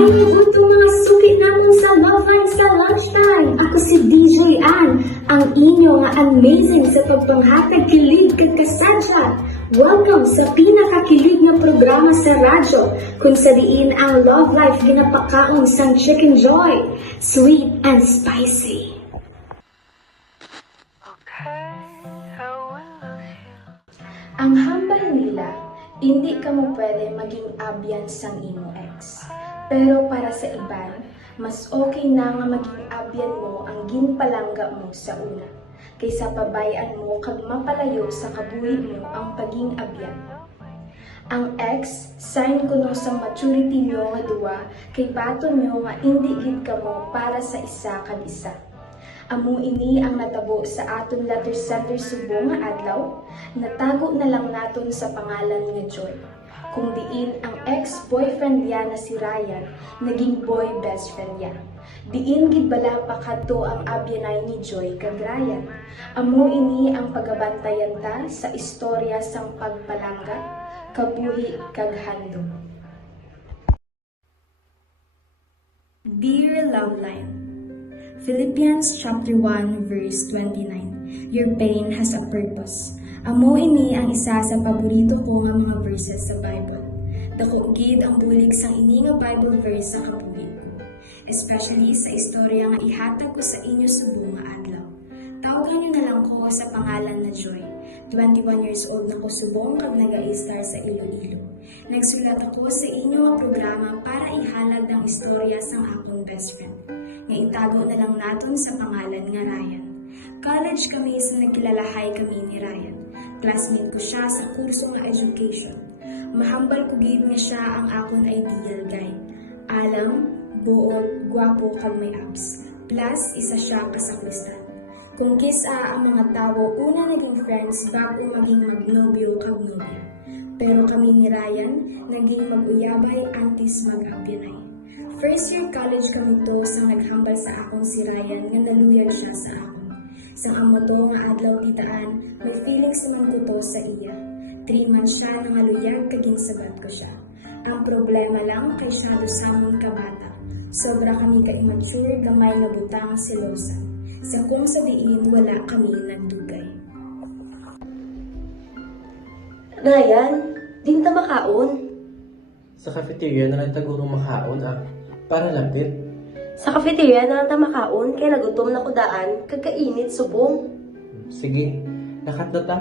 May hugot mga suki namin sa Love Line sa lunchtime. Ako si DJ Ann, ang inyo nga amazing sa pagpanghatag kilig kagkasadya. Welcome sa pinakakilig na programa sa radyo, kung sa diin ang love life ginapakaon sang Chicken Joy, sweet and spicy. Ang hambal nila, hindi ka mo pwede maging abyan sang imo ex. Pero para sa iban, mas okay na nga maging abyan mo ang ginpalangga mo sa una, kaysa pabayaan mo kag mapalayo sa kabuhi mo ang paging abyan. Ang ex, sign kuno sa maturity nyo nga duwa, kay baton nyo nga hindi gid ka mo para sa isa kag isa. Amo ini ang natabo sa aton letter sender subong nga adlaw, natago na lang naton sa pangalan nga Joy. Kung diin ang ex-boyfriend niya na si Ryan, naging boy best friend niya. Diin gid bala pa kadto ang abyanay ni Joy kag Ryan. Amo ini ang pagabantayan ta sa istorya sang pagpalangga, kabuhi kag handom. Dear Love Line, Philippians chapter 1 verse 29. Your pain has a purpose. Amo ini ang isa sa paborito ko nga mga verses sa Bible. Dako gid ang bulig sang ini nga Bible verse sa kabuhi ko. Especially sa istorya nga ihatag ko sa inyo subong nga adlaw. Tawagan niyo na lang ko sa pangalan na Joy. 21 years old na ko subong kag naga-star sa Iloilo. Nagsulat ako sa inyo nga programa para ihalag ang istorya sang akong best friend. Nga itago na lang naton sa pangalan nga Ryan. College kami sa nagkilalahay kami ni Ryan. Classmate ko siya sa kurso nga education. Mahambal ko gid nga siya ang akong ideal guy. Alam, buod, gwapo kag may abs. Plus, isa siya kasakwistan. Kung kisa ang mga tao, una naging friends bago maging magnobyo kag nobya. Pero kami ni Ryan, naging mag-uyabay antes mag-abyanay. First year college kami to sa naghambal sa akong si Ryan nga naluyag siya sa akon. Sang amo to nga adlaw titaan, may feelings naman ko to sa iya. 3 months siya nga luyag kaging sabat ko siya. Ang problema lang kay siya samon kabata. Sobra kami ka-immature, gamay na butang selosan. Sa kung sabihin wala kami nagdugay. Ryan, din ta makaon. Sa cafeteria na lang taguro makaon para lapit. Sa cafeteria na lang ta makaon, kaya nagutom na ko daan, kagkainit subong. Sige, lakat na ta.